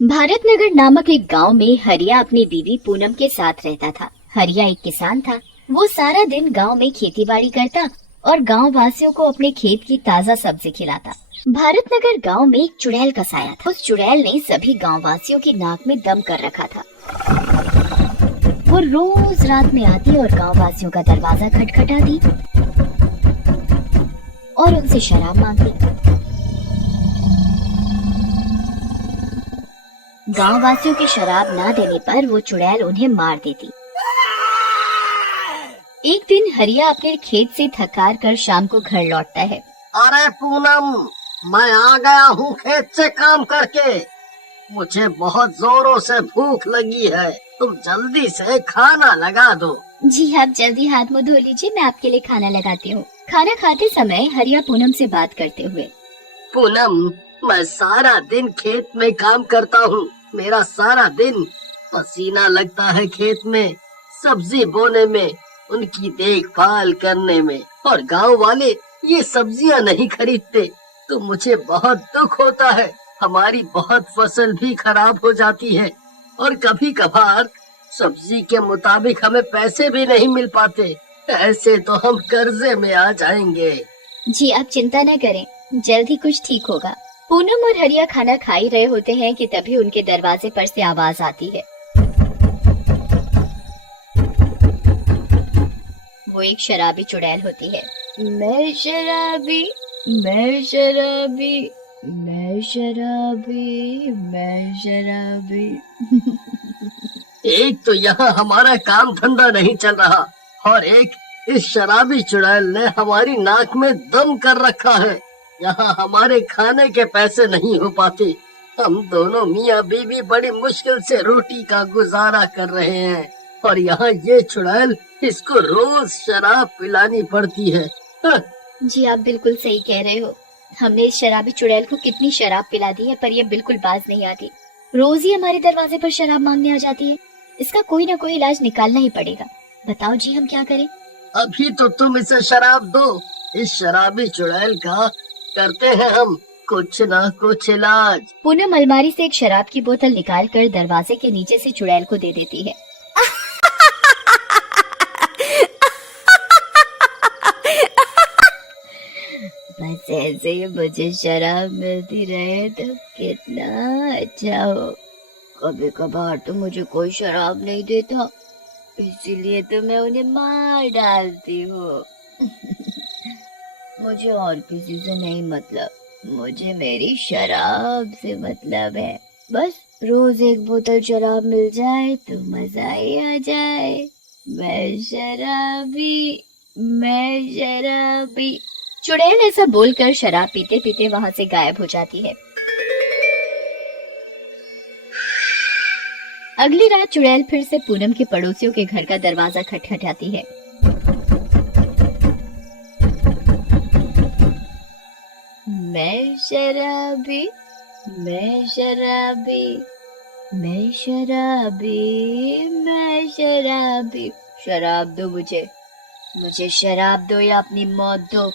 भारतनगर नामक एक गांव में हरिया अपनी बीवी पूनम के साथ रहता था। हरिया एक किसान था। वो सारा दिन गांव में खेतीबाड़ी करता और गांव वासियों को अपने खेत की ताजा सब्जी खिलाता। भारतनगर गांव में एक चुड़ैल कसाया था। उस चुड़ैल ने सभी गांव वासियों की नाक में दम कर रखा था। वो रोज रात में आती और गांव वासियों का दरवाजा खटखटाती और उनसे शराब मांगती। गांव वासियों की शराब ना देने पर वो चुड़ैल उन्हें मार देती। एक दिन हरिया अपने खेत से थक कर शाम को घर लौटता है। अरे पूनम, मैं आ गया हूँ खेत से काम करके। मुझे बहुत जोरों से भूख लगी है, तुम जल्दी से खाना लगा दो। जी आप जल्दी हाथ मुंह धो लीजिए, मैं आपके लिए खाना लगाती हूँ। खाना खाते समय हरिया पूनम से बात करते हुए, पूनम, मैं सारा दिन खेत में काम करता हूँ। मेरा सारा दिन पसीना लगता है खेत में, सब्जी बोने में, उनकी देखभाल करने में, और गांव वाले ये सब्जियां नहीं खरीदते तो मुझे बहुत दुख होता है। हमारी बहुत फसल भी खराब हो जाती है और कभी कभार सब्जी के मुताबिक हमें पैसे भी नहीं मिल पाते। ऐसे तो हम कर्जे में आ जाएंगे। जी आप चिंता न करें, जल्द ही कुछ ठीक होगा। पूनम और हरिया खाना खा ही रहे होते हैं कि तभी उनके दरवाजे पर से आवाज आती है। वो एक शराबी चुड़ैल होती है। मैं शराबी, मैं शराबी, मैं शराबी, मैं शराबी। एक तो यहाँ हमारा काम धंधा नहीं चल रहा और एक इस शराबी चुड़ैल ने हमारी नाक में दम कर रखा है। यहाँ हमारे खाने के पैसे नहीं हो पाते। हम दोनों मियाँ बीवी बड़ी मुश्किल से रोटी का गुजारा कर रहे हैं और यहाँ ये चुड़ैल, इसको रोज शराब पिलानी पड़ती है। जी आप बिल्कुल सही कह रहे हो। हमने इस शराबी चुड़ैल को कितनी शराब पिला दी है, पर ये बिल्कुल बाज नहीं आती। रोज ही हमारे दरवाजे पर शराब मांगने आ जाती है। इसका कोई ना कोई इलाज निकालना ही पड़ेगा। बताओ जी हम क्या करें? अभी तो तुम इसे शराब दो, इस शराबी चुड़ैल का करते हैं हम कुछ ना कुछ इलाज। पूनम अलमारी से एक शराब की बोतल निकालकर दरवाजे के नीचे से चुड़ैल को दे देती है। बस ऐसे ही मुझे शराब मिलती रहे तो कितना अच्छा हो। कभी कभार तो मुझे कोई शराब नहीं देता, इसीलिए तो मैं उन्हें मार डालती हूँ। मुझे और किसी से नहीं मतलब, मुझे मेरी शराब से मतलब है। बस रोज एक बोतल शराब मिल जाए तो मजा ही आ जाए। मैं शराबी, मैं शराबी। चुड़ैल ऐसा बोलकर शराब पीते पीते वहाँ से गायब हो जाती है। अगली रात चुड़ैल फिर से पूनम के पड़ोसियों के घर का दरवाजा खटखटाती है। मैं शराबी, मैं शराबी, मैं शराबी, मैं शराबी। शराब दो मुझे, मुझे शराब दो या अपनी मौत दो।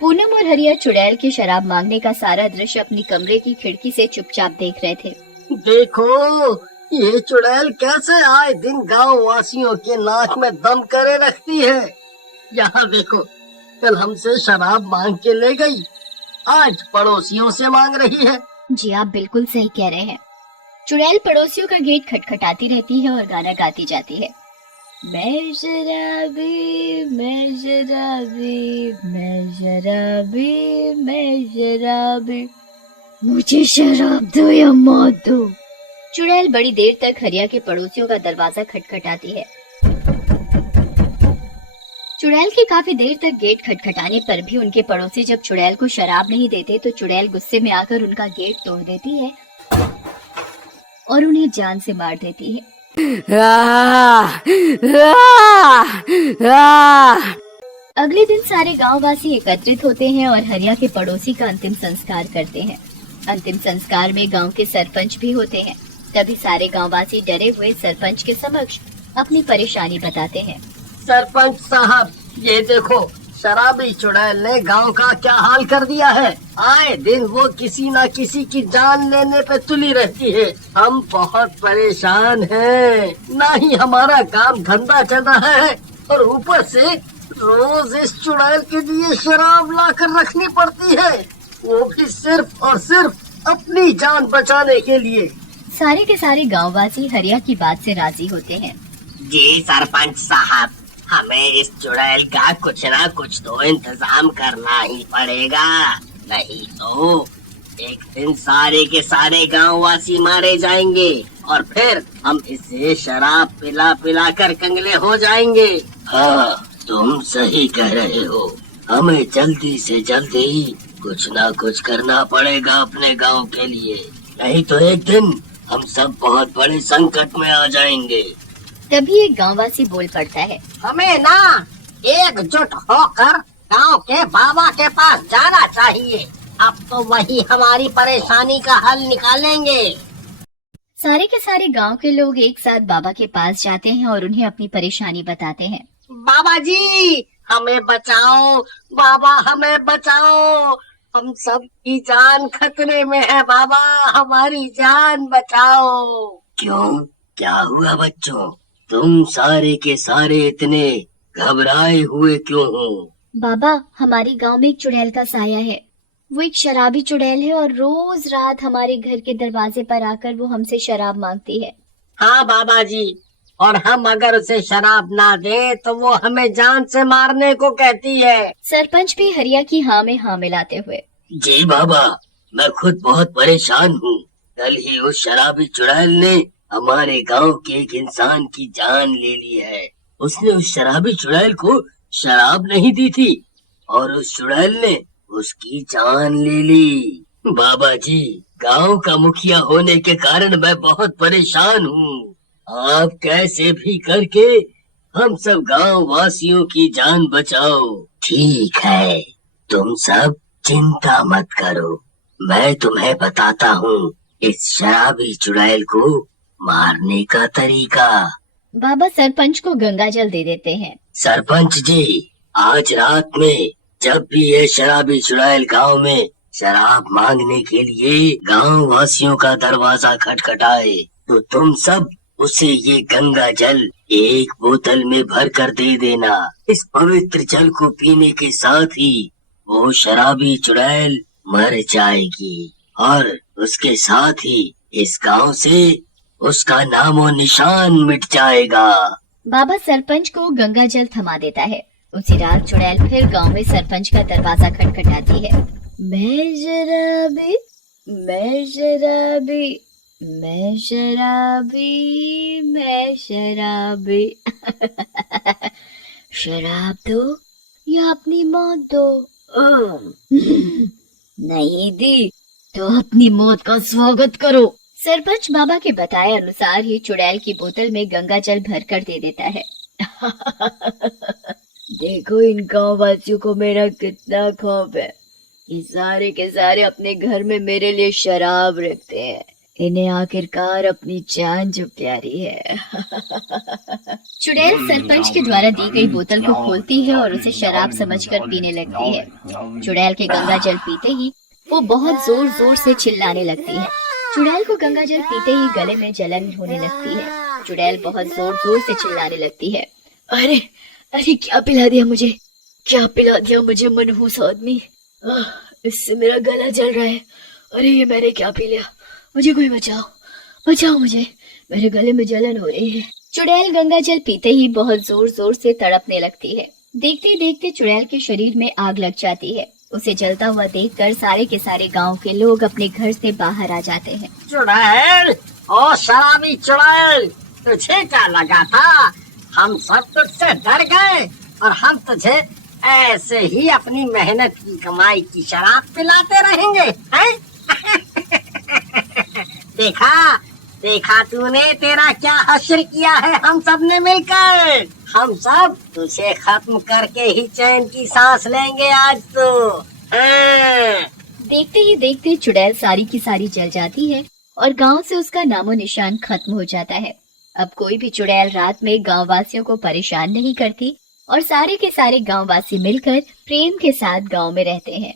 पूनम और हरिया चुड़ैल के शराब मांगने का सारा दृश्य अपनी कमरे की खिड़की से चुपचाप देख रहे थे। देखो, ये चुड़ैल कैसे आए दिन गांव वासियों के नाक में दम करे रखती है। यहाँ देखो, कल हमसे शराब मांग के ले गई, आज पड़ोसियों से मांग रही है। जी आप बिल्कुल सही कह रहे हैं। चुड़ैल पड़ोसियों का गेट खटखटाती रहती है और गाना गाती जाती है। मैं शराबी, मैं शराबी, मैं शराबी, मैं शराबी। मुझे शराब दो या मौत दो। चुड़ैल बड़ी देर तक हरिया के पड़ोसियों का दरवाजा खटखटाती है। चुड़ैल के काफी देर तक गेट खटखटाने पर भी उनके पड़ोसी जब चुड़ैल को शराब नहीं देते तो चुड़ैल गुस्से में आकर उनका गेट तोड़ देती है और उन्हें जान से मार देती है। अगले दिन सारे गांववासी एकत्रित होते हैं और हरिया के पड़ोसी का अंतिम संस्कार करते हैं। अंतिम संस्कार में गांव के सरपंच भी होते हैं। तभी सारे गांववासी डरे हुए सरपंच के समक्ष अपनी परेशानी बताते हैं। सरपंच साहब, ये देखो, शराबी चुड़ैल ने गांव का क्या हाल कर दिया है। आए दिन वो किसी न किसी की जान लेने पे तुली रहती है। हम बहुत परेशान हैं, ना ही हमारा काम धंधा चल रहा है और ऊपर से रोज इस चुड़ैल के लिए शराब लाकर रखनी पड़ती है, वो भी सिर्फ और सिर्फ अपनी जान बचाने के लिए। सारे के सारे गांववासी हरिया की बात से राजी होते हैं। जी सरपंच साहब, हमें इस चुड़ैल का कुछ ना कुछ तो इंतजाम करना ही पड़ेगा, नहीं तो एक दिन सारे के सारे गांववासी मारे जाएंगे और फिर हम इसे शराब पिला पिला कर कंगले हो जाएंगे। हाँ, तुम सही कह रहे हो, हमें जल्दी से जल्दी कुछ ना कुछ करना पड़ेगा अपने गांव के लिए, नहीं तो एक दिन हम सब बहुत बड़े संकट में आ जाएंगे। तभी एक गांववासी बोल पड़ता है, हमें ना एकजुट होकर गांव के बाबा के पास जाना चाहिए, अब तो वही हमारी परेशानी का हल निकालेंगे। सारे के सारे गांव के लोग एक साथ बाबा के पास जाते हैं और उन्हें अपनी परेशानी बताते हैं। बाबा जी, हमें बचाओ, बाबा हमें बचाओ, हम सब की जान खतरे में है बाबा, हमारी जान बचाओ। क्यों, क्या हुआ बच्चों, तुम सारे के सारे इतने घबराए हुए क्यों हो? बाबा, हमारे गांव में एक चुड़ैल का साया है। वो एक शराबी चुड़ैल है और रोज रात हमारे घर के दरवाजे पर आकर वो हमसे शराब मांगती है। हाँ बाबा जी, और हम अगर उसे शराब ना दे तो वो हमें जान से मारने को कहती है। सरपंच भी हरिया की हाँ में हाँ मिलाते हुए, जी बाबा, मैं खुद बहुत परेशान हूँ। कल ही उस शराबी चुड़ैल ने हमारे गांव के एक इंसान की जान ले ली है। उसने उस शराबी चुड़ैल को शराब नहीं दी थी और उस चुड़ैल ने उसकी जान ले ली। बाबा जी, गांव का मुखिया होने के कारण मैं बहुत परेशान हूँ। आप कैसे भी करके हम सब गांव वासियों की जान बचाओ। ठीक है, तुम सब चिंता मत करो, मैं तुम्हें बताता हूँ इस शराबी चुड़ैल को मारने का तरीका। बाबा सरपंच को गंगा जल दे देते हैं। सरपंच जी, आज रात में जब भी ये शराबी चुड़ैल गांव में शराब मांगने के लिए गांव वासियों का दरवाजा खटखटाए तो तुम सब उसे ये गंगा जल एक बोतल में भर कर दे देना। इस पवित्र जल को पीने के साथ ही वो शराबी चुड़ैल मर जाएगी और उसके साथ ही इस गांव से उसका नामो निशान मिट जाएगा। बाबा सरपंच को गंगा जल थमा देता है। उसी रात चुड़ैल फिर गांव में सरपंच का दरवाजा खटखटाती है। मैं शराबी, मैं शराबी, मैं शराबी, मैं शराबी। शराब दो या अपनी मौत दो। नहीं दी तो अपनी मौत का स्वागत करो। सरपंच बाबा के बताए अनुसार ही चुड़ैल की बोतल में गंगा जल भर कर दे देता है। देखो इन गांव वासियों को मेरा कितना खौफ है। ये सारे के सारे अपने घर में मेरे लिए शराब रखते हैं। इन्हें आखिरकार अपनी जान जो प्यारी है। चुड़ैल सरपंच के द्वारा दी गई बोतल को खोलती है और उसे शराब समझकर पीने लगती है। चुड़ैल के गंगा जल पीते ही वो बहुत जोर जोर से चिल्लाने लगती है। चुड़ैल को गंगा जल पीते ही गले में जलन होने लगती है। चुड़ैल बहुत जोर जोर से चिल्लाने लगती है। अरे अरे, क्या पिला दिया मुझे, क्या पिला दिया मुझे मनहूस आदमी। इससे मेरा गला जल रहा है। अरे ये मैंने क्या पी लिया, मुझे कोई बचाओ, बचाओ मुझे, मेरे गले में जलन हो रही है। चुड़ैल गंगा जल पीते ही बहुत जोर जोर से तड़पने लगती है। देखते देखते चुड़ैल के शरीर में आग लग जाती है। उसे जलता हुआ देखकर सारे के सारे गांव के लोग अपने घर से बाहर आ जाते हैं। चुड़ैल, ओ शराबी चुड़ैल, तुझे क्या लगा था हम सब तुझसे डर गए और हम तुझे ऐसे ही अपनी मेहनत की कमाई की शराब पिलाते रहेंगे, हैं? देखा देखा तूने तेरा क्या हश्र किया है हम सब ने मिलकर। हम सब तुझे खत्म करके ही चैन की सांस लेंगे आज तो। देखते ही देखते चुड़ैल सारी की सारी जल जाती है और गांव से उसका नामो निशान खत्म हो जाता है। अब कोई भी चुड़ैल रात में गांव वासियों को परेशान नहीं करती और सारे के सारे गांव वासी मिलकर प्रेम के साथ गांव में रहते हैं।